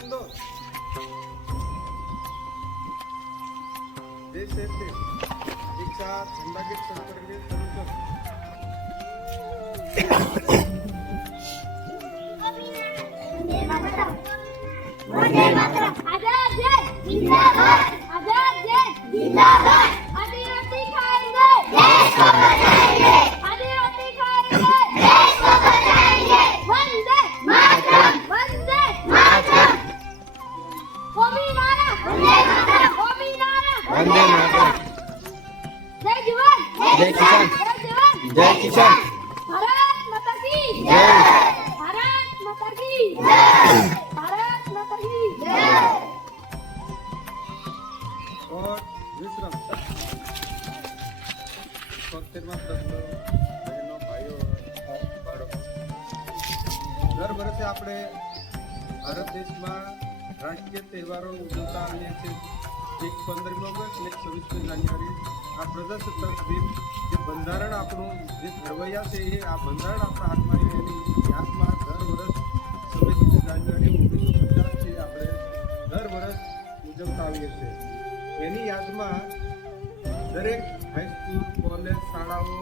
ముందు जय सेफ्टी दीक्षा झंडा गीत संस्कार गीत सुरू कर वंदे मातरम आजाद जय जिंदाबाद आजाद जय जिंदाबाद आदिवासी खाएंगे देश को बचाएंगे आदिवासी खाएंगे देश को बचाएंगे वंदे मातरम कौमी नारा वंदे मातरम कौमी नारा वंदे मातरम जय जवान जय किसान जय किसान भारत माता की जय भारत माता की जय भारत माता की जय और विश्राम 70 બહેનો ભાઈઓ બાળકો દર વર્ષે આપણે ભારત દેશમાં રાષ્ટ્રીય તહેવારો ઉજવતા આવીએ છીએ એક 15મી ઓગસ્ટ અને 26મી જાન્યુઆરી આ પ્રજાસત્તાક દિન જે બંધારણ આપણું જે ઘડવૈયા છે એ આ બંધારણ આપણા હાથમાં એની યાદમાં દર વર્ષ 26મી જાન્યુઆરી 1950 થી આપણે દર વર્ષ ઉજવતા આવીએ છીએ એની યાદમાં દરેક હાઈસ્કૂલ કોલેજ શાળાઓ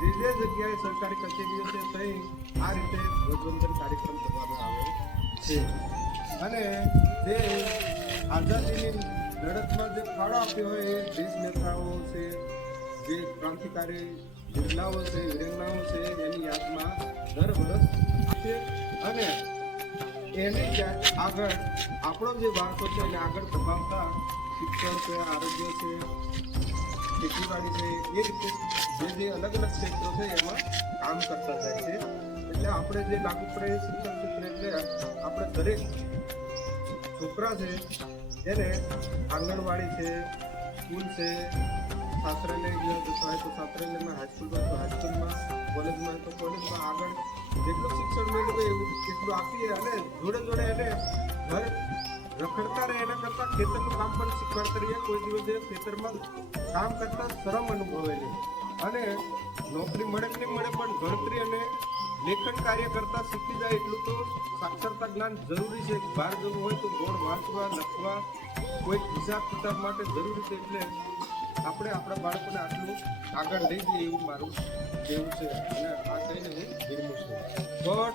જે જગ્યાએ સરકારી કચેરીઓ છે ત્યાં આ રીતે ધ્વજવંદન કાર્યક્રમ કરવામાં આવે છે અને જે આઝાદીની લડતમાં જે ફાળો આપ્યો હોય એ દેશ નેતાઓ છે જે ક્રાંતિકારી બિરલાઓ છે વિરંગનાઓ છે એની યાદમાં દર વર્ષ છે અને એની આગળ આપણો જે વારસો છે એને આગળ ધપાવતા શિક્ષણ છે આરોગ્ય છે ખેતીવાડી છે એ રીતે જે અલગ અલગ ક્ષેત્રો છે એમાં કામ કરતા જાય છે એટલે આપણે જે લાગુ પડે શિક્ષણ ક્ષેત્ર એટલે આપણે દરેક છોકરા છે એને આંગણવાડી છે સ્કૂલ છે છાત્રાલય હોય તો છાત્રાલયમાં હાઈસ્કૂલમાં તો હાઈસ્કૂલમાં કોલેજમાં તો કોલેજમાં આગળ જેટલું શિક્ષણ મેળવે એવું એટલું આપીએ અને જોડે જોડે એને ઘર રખડતા રહે એના કરતાં ખેતરનું કામ પણ શીખવાડતા રહીએ કોઈ દિવસે ખેતરમાં કામ કરતાં શરમ અનુભવે છે અને નોકરી મળે કે નહીં મળે પણ ગણતરી અને લેખન કાર્ય કરતા શીખી જાય એટલું તો સાક્ષરતા જ્ઞાન જરૂરી છે બહાર જવું હોય તો બોર્ડ વાંચવા લખવા કોઈ હિસાબ કિતાબ માટે જરૂરી છે એટલે આપણે આપણા બાળકોને આટલું આગળ લઈ જઈએ એવું મારું કહેવું છે અને આ કહીને હું વિરમું છું ગોડ